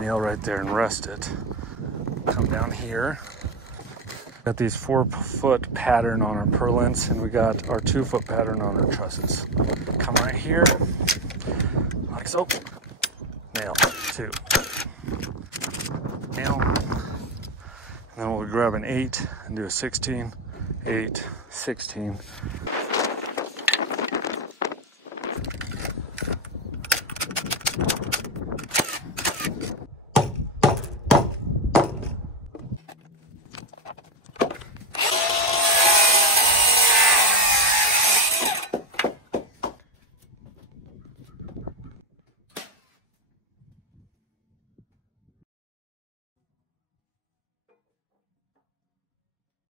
nail right there and rest it. Come down here. Got these 4-foot pattern on our purlins, and we got our 2-foot pattern on our trusses. Come right here, like so. Nail, 2. Nail. And then we'll grab an 8 and do a 16, 8, 16.